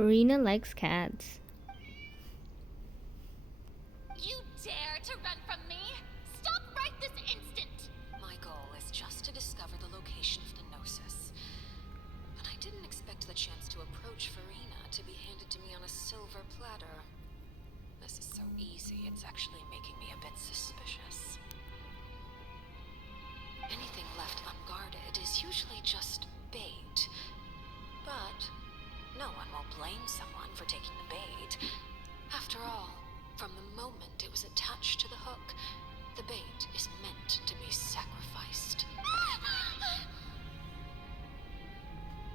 Rena likes cats. You dare to run from me? Stop right this instant! My goal is just to discover the location of the Gnosis. But I didn't expect the chance to approach Farina to be handed to me on a silver platter. This is so easy, it's actually making me a bit suspicious. Anything left unguarded is usually just bait. But no one will blame someone for taking the bait. After all, from the moment it was attached to the hook, the bait is meant to be sacrificed.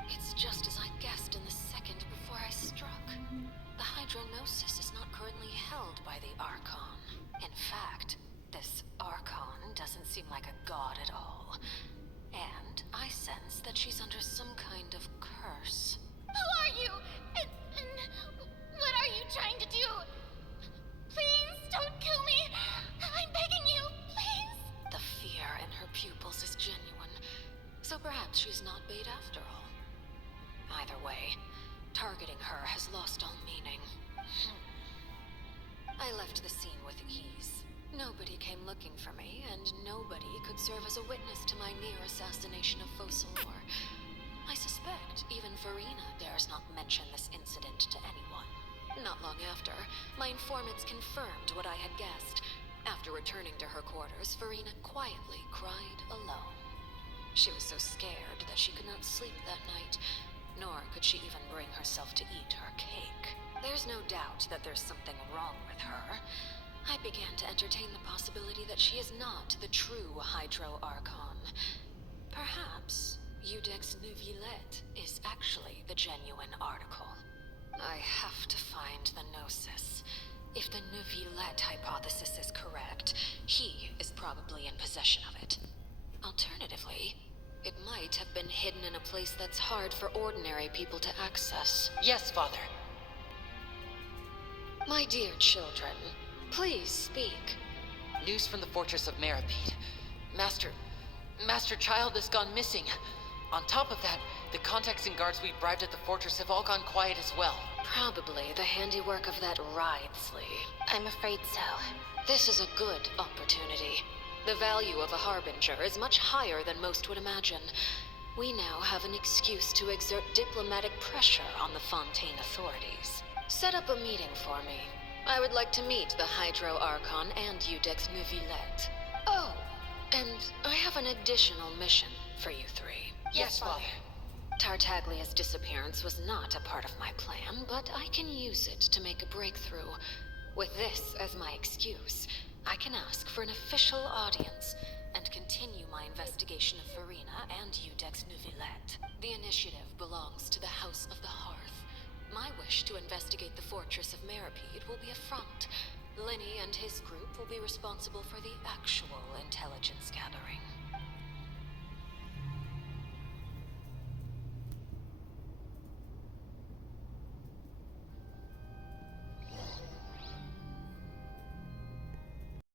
It's just as I guessed in the second before I struck. The Hydrognosis is not currently held by the Archon. In fact, this Archon doesn't seem like a god at all. And I sense that she's under some kind of curse. Who are you? And what are you trying to do? Please don't kill me. I'm begging you, please. The fear in her pupils is genuine. So perhaps she's not bait after all. Either way, targeting her has lost all meaning. I left the scene with ease. Nobody came looking for me, and nobody could serve as a witness to my near assassination of Focalor. I suspect even Farina dares not mention this incident to anyone. Not long after, my informants confirmed what I had guessed. After returning to her quarters, Farina quietly cried alone. She was so scared that she could not sleep that night, nor could she even bring herself to eat her cake. There's no doubt that there's something wrong with her. I began to entertain the possibility that she is not the true Hydro Archon. Perhaps Iudex Neuvillette is actually the genuine article. I have to find the Gnosis. If the Neuvillette hypothesis is correct, he is probably in possession of it. Alternatively, it might have been hidden in a place that's hard for ordinary people to access. Yes, Father. My dear children, please speak. News from the Fortress of Meripede. Master Child has gone missing. On top of that, the contacts and guards we bribed at the fortress have all gone quiet as well. Probably the handiwork of that Wriothesley. I'm afraid so. This is a good opportunity. The value of a Harbinger is much higher than most would imagine. We now have an excuse to exert diplomatic pressure on the Fontaine authorities. Set up a meeting for me. I would like to meet the Hydro Archon and Iudex Neuvillette. Oh, and I have an additional mission for you three. Yes, Father. Tartaglia's disappearance was not a part of my plan, but I can use it to make a breakthrough. With this as my excuse, I can ask for an official audience and continue my investigation of Farina and Iudex Neuvillette. The initiative belongs to the House of the Hearth. My wish to investigate the Fortress of Meripede will be a front. Linny and his group will be responsible for the actual intelligence gathering.